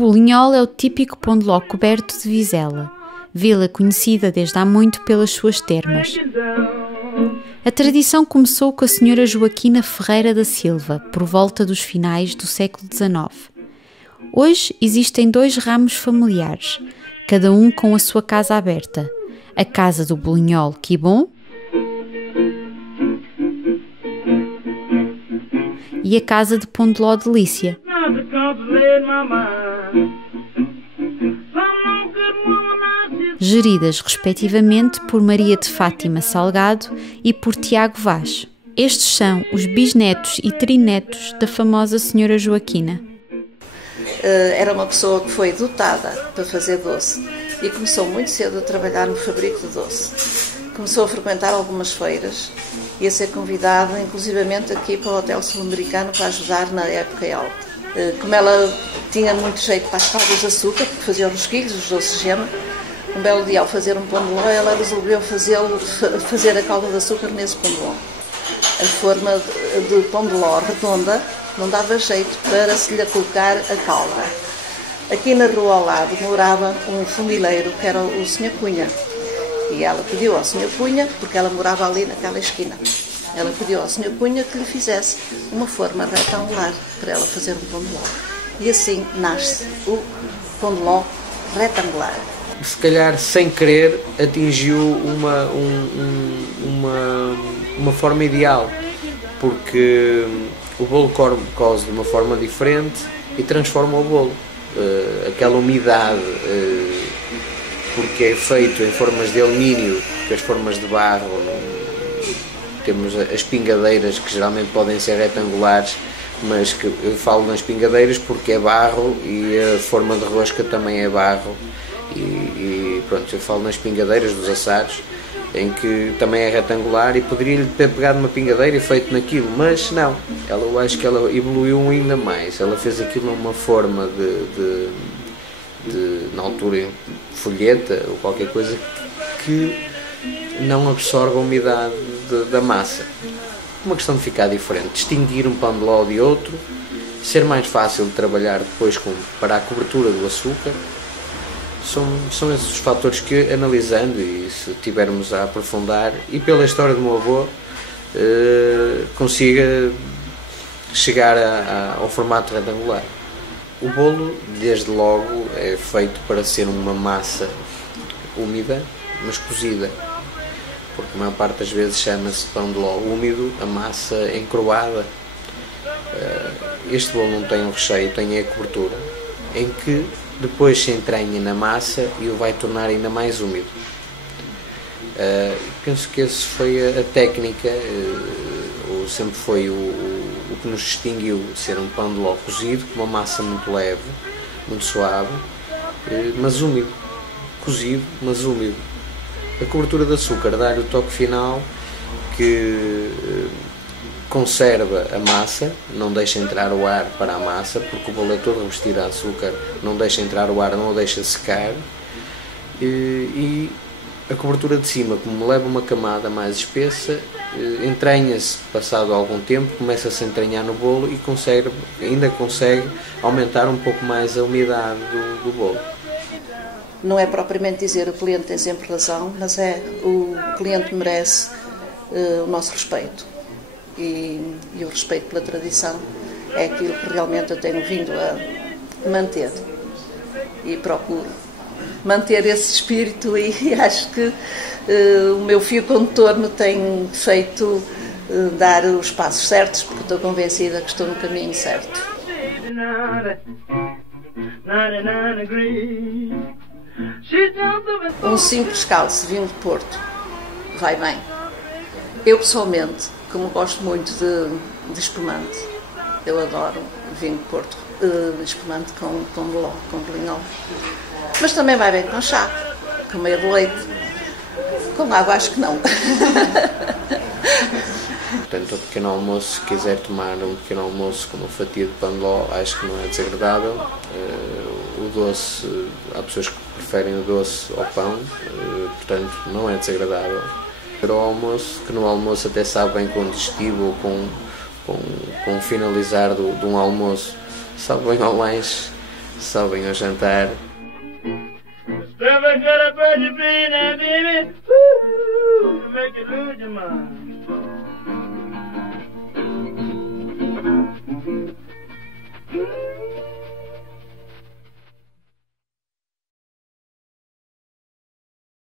Bolinhol é o típico pão de ló coberto de Vizela, vila conhecida desde há muito pelas suas termas. A tradição começou com a senhora Joaquina Ferreira da Silva, por volta dos finais do século XIX. Hoje existem 2 ramos familiares, cada um com a sua casa aberta. A Casa do Bolinhol Quibon e a Casa de Pão de Ló Delícia. Geridas respectivamente por Maria de Fátima Salgado e por Tiago Vaz. Estes são os bisnetos e trinetos da famosa senhora Joaquina. Era uma pessoa que foi dotada para fazer doce e começou muito cedo a trabalhar no fabrico de doce. Começou a frequentar algumas feiras e a ser convidada, inclusivamente aqui para o Hotel Sul-Americano, para ajudar na época alta. Como ela tinha muito jeito para as caldas de açúcar, porque fazia os rosquilhos, os doces de gema, um belo dia, ao fazer um pão de ló, ela resolveu fazer a calda de açúcar nesse pão de ló. A forma de pão de ló redonda não dava jeito para se lhe colocar a calda. Aqui na rua ao lado morava um fundileiro, que era o Sr. Cunha. E ela pediu ao Sr. Cunha, porque ela morava ali naquela esquina, ela pediu ao Sr. Cunha que lhe fizesse uma forma retangular para ela fazer um pão de ló. E assim nasce o pão de ló retangular. Se calhar sem querer atingiu uma forma ideal, porque o bolo coze de uma forma diferente e transforma o bolo. Aquela umidade, porque é feito em formas de alumínio, que as formas de barro, temos as pingadeiras que geralmente podem ser retangulares, mas que eu falo nas pingadeiras porque é barro e a forma de rosca também é barro. E pronto, eu falo nas pingadeiras dos assados, em que também é retangular e poderia-lhe ter pegado uma pingadeira e feito naquilo, mas não, eu acho que ela evoluiu ainda mais, ela fez aquilo numa forma na altura, folheta ou qualquer coisa que não absorve a umidade da massa. Uma questão de ficar diferente, distinguir um pão de ló de outro, ser mais fácil de trabalhar depois para a cobertura do açúcar. São esses os fatores que, analisando e se tivermos a aprofundar, e pela história do meu avô, consiga chegar ao formato retangular. O bolo, desde logo, é feito para ser uma massa úmida, mas cozida, porque a maior parte das vezes chama-se pão de ló úmido, a massa encroada. Este bolo não tem um recheio, tem a cobertura, em que depois se entranha na massa e o vai tornar ainda mais úmido. Penso que essa foi a técnica, ou sempre foi o que nos distinguiu de ser um pão de ló cozido, com uma massa muito leve, muito suave, mas úmido. Cozido, mas úmido. A cobertura de açúcar dá-lhe o toque final que conserva a massa, não deixa entrar o ar para a massa, porque o bolo é todo revestido a açúcar, não deixa entrar o ar, não o deixa secar, e a cobertura de cima, como leva uma camada mais espessa, entranha-se passado algum tempo, começa-se a entranhar no bolo e ainda consegue aumentar um pouco mais a umidade do bolo. Não é propriamente dizer o cliente tem sempre razão, mas o cliente merece o nosso respeito. E o respeito pela tradição é aquilo que realmente eu tenho vindo a manter e procuro manter esse espírito, e acho que o meu fio condutor me tem feito dar os passos certos, porque estou convencida que estou no caminho certo. Um simples cálice de vinho de Porto vai bem. Eu pessoalmente, como gosto muito de espumante, eu adoro vinho de Porto, espumante com bolinhol. Mas também vai bem com chá, com meio de leite. Com água acho que não. Portanto, o pequeno almoço, se quiser tomar um pequeno almoço com uma fatia de pão de ló, acho que não é desagradável. O doce, há pessoas que preferem o doce ao pão, portanto não é desagradável. Para o almoço, que no almoço até sabe bem com digestivo ou com o finalizar de um almoço, sabe bem ao lanche, sobem ao jantar. Never got a budget, baby. Make it lose your mind.